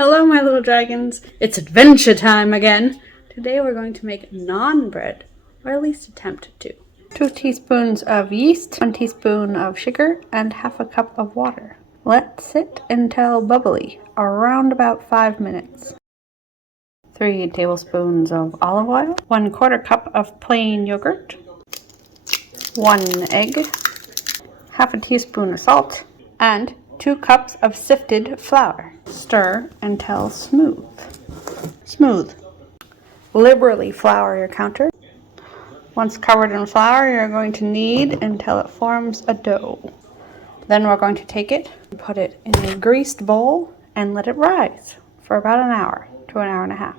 Hello, my little dragons. It's adventure time again. Today we're going to make naan bread, or at least attempt to. 2 teaspoons of yeast, 1 teaspoon of sugar, and half a cup of water. Let sit until bubbly, around about 5 minutes. 3 tablespoons of olive oil, 1/4 cup of plain yogurt, 1 egg, half a teaspoon of salt, and 2 cups of sifted flour. Stir until smooth. Liberally flour your counter. Once covered in flour, you're going to knead until it forms a dough. Then we're going to take it and put it in a greased bowl and let it rise for about an hour to an hour and a half.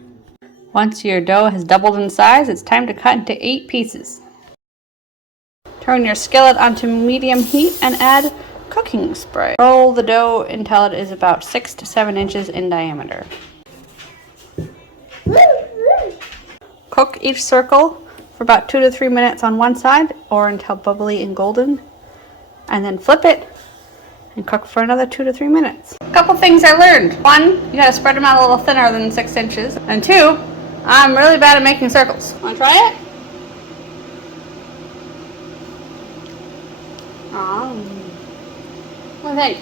Once your dough has doubled in size, it's time to cut into 8 pieces. Turn your skillet onto medium heat and add cooking spray. Roll the dough until it is about 6 to 7 inches in diameter. Cook each circle for about 2 to 3 minutes on one side or until bubbly and golden, and then flip it and cook for another 2 to 3 minutes. A couple things I learned. 1, you gotta spread them out a little thinner than 6 inches. And 2, I'm really bad at making circles. Wanna try it? What do you think?